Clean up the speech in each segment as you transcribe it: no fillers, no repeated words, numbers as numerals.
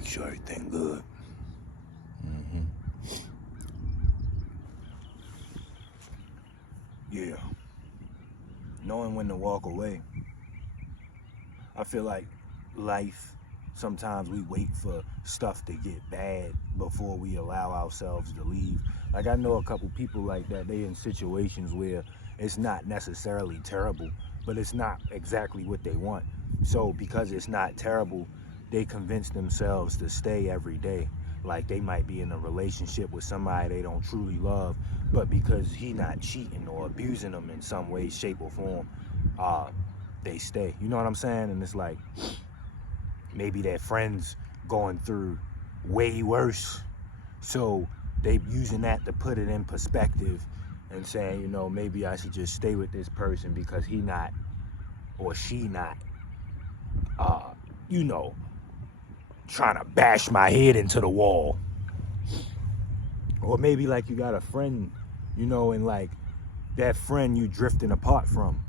make sure everything good. Yeah. Knowing when to walk away. I feel like life, sometimes we wait for stuff to get bad before we allow ourselves to leave. Like, I know a couple people like that. They in situations where it's not necessarily terrible, but it's not exactly what they want. So because it's not terrible, they convince themselves to stay every day. Like, they might be in a relationship with somebody they don't truly love, but because he not cheating or abusing them in some way, shape, or form, they stay. You know what I'm saying? And it's like, maybe their friends going through way worse, so they using that to put it in perspective and saying, you know, maybe I should just stay with this person because he not or she not, you know, trying to bash my head into the wall. Or maybe like you got a friend, you know, and like that friend you drifting apart from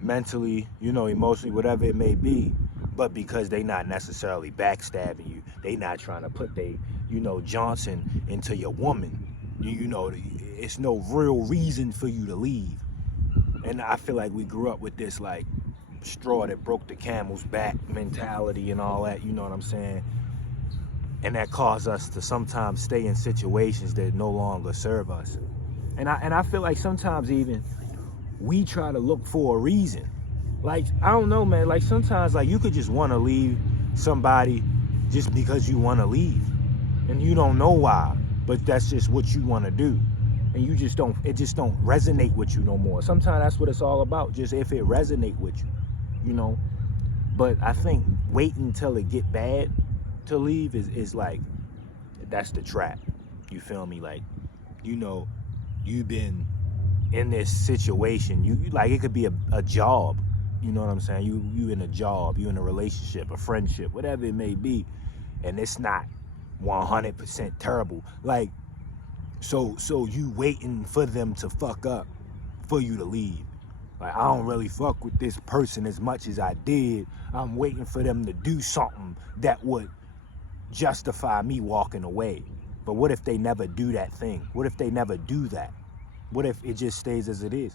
mentally, you know, emotionally, whatever it may be, but because they not necessarily backstabbing you, they not trying to put they, you know, Johnson into your woman, you know, it's no real reason for you to leave. And I feel like we grew up with this like straw that broke the camel's back mentality and all that, you know what I'm saying? And that caused us to sometimes stay in situations that no longer serve us. And I feel like sometimes even we try to look for a reason. Like, I don't know, man, like sometimes like you could just want to leave somebody just because you want to leave. And you don't know why, but that's just what you want to do. And you just don't, it just don't resonate with you no more. Sometimes that's what it's all about, just if it resonate with you, you know? But I think waiting until it get bad to leave is like, that's the trap. You feel me? Like, you know, you've been in this situation, you like, it could be a job, you know what I'm saying? You in a job, you in a relationship, a friendship, whatever it may be, and it's not 100% terrible. Like, so you waiting for them to fuck up for you to leave. Like, I don't really fuck with this person as much as I did. I'm waiting for them to do something that would justify me walking away. But what if they never do that thing? What if they never do that? What if it just stays as it is?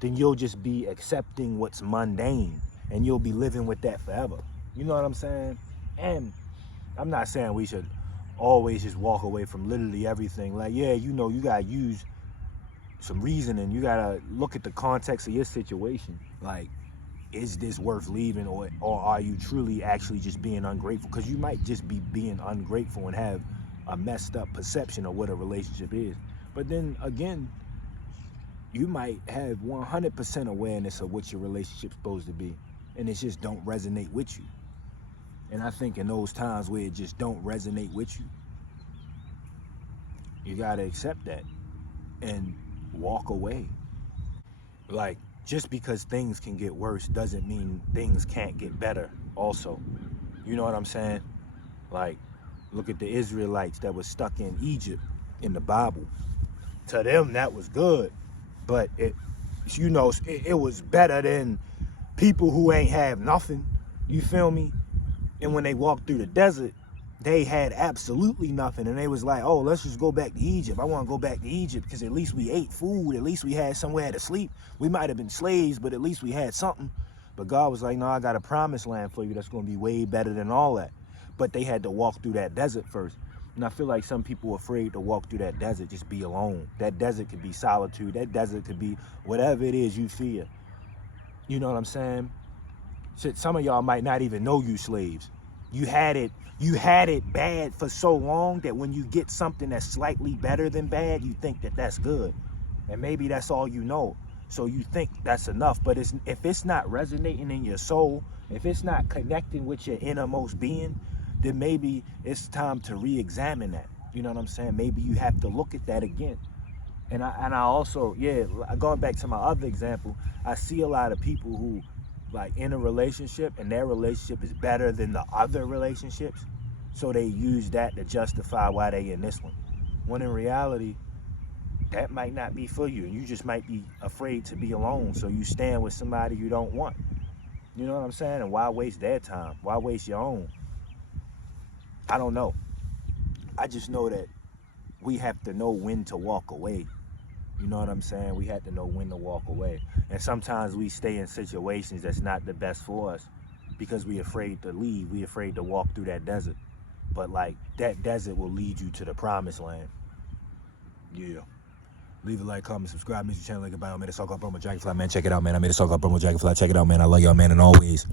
Then you'll just be accepting what's mundane and you'll be living with that forever. You know what I'm saying? And I'm not saying we should always just walk away from literally everything. Like, yeah, you know, you gotta use some reasoning. You gotta look at the context of your situation. Like, is this worth leaving, or are you truly actually just being ungrateful? Because you might just be being ungrateful and have a messed up perception of what a relationship is. But then again, you might have 100% awareness of what your relationship's supposed to be, and it just don't resonate with you. And I think in those times where it just don't resonate with you, you gotta accept that and walk away. Like, just because things can get worse doesn't mean things can't get better also. You know what I'm saying? Like, look at the Israelites that were stuck in Egypt in the Bible. To them, that was good. But it, you know, it was better than people who ain't have nothing. You feel me? And when they walked through the desert, they had absolutely nothing. And they was like, oh, let's just go back to Egypt. I want to go back to Egypt because at least we ate food. At least we had somewhere to sleep. We might have been slaves, but at least we had something. But God was like, no, I got a promised land for you that's going to be way better than all that. But they had to walk through that desert first. And I feel like some people are afraid to walk through that desert, just be alone. That desert could be solitude. That desert could be whatever it is you fear. You know what I'm saying? Shit, some of y'all might not even know you slaves. You had it bad for so long that when you get something that's slightly better than bad, you think that that's good. And maybe that's all you know. So you think that's enough. But if it's not resonating in your soul, if it's not connecting with your innermost being, then maybe it's time to re-examine that. You know what I'm saying? Maybe you have to look at that again. And I also, yeah, going back to my other example, I see a lot of people who, like, in a relationship and their relationship is better than the other relationships, so they use that to justify why they in this one. When in reality, that might not be for you. You just might be afraid to be alone, so you stand with somebody you don't want. You know what I'm saying? And why waste their time? Why waste your own? I don't know. I just know that we have to know when to walk away. You know what I'm saying? We have to know when to walk away. And sometimes we stay in situations that's not the best for us because we afraid to leave. We afraid to walk through that desert. But like that desert will lead you to the promised land. Yeah. Leave a like, comment, subscribe, miss your channel, link in bio, man. It's all called Promo Dragonfly, man. Check it out, man. I made a song called Promo Dragonfly. Check it out, man. I love y'all, man, and always.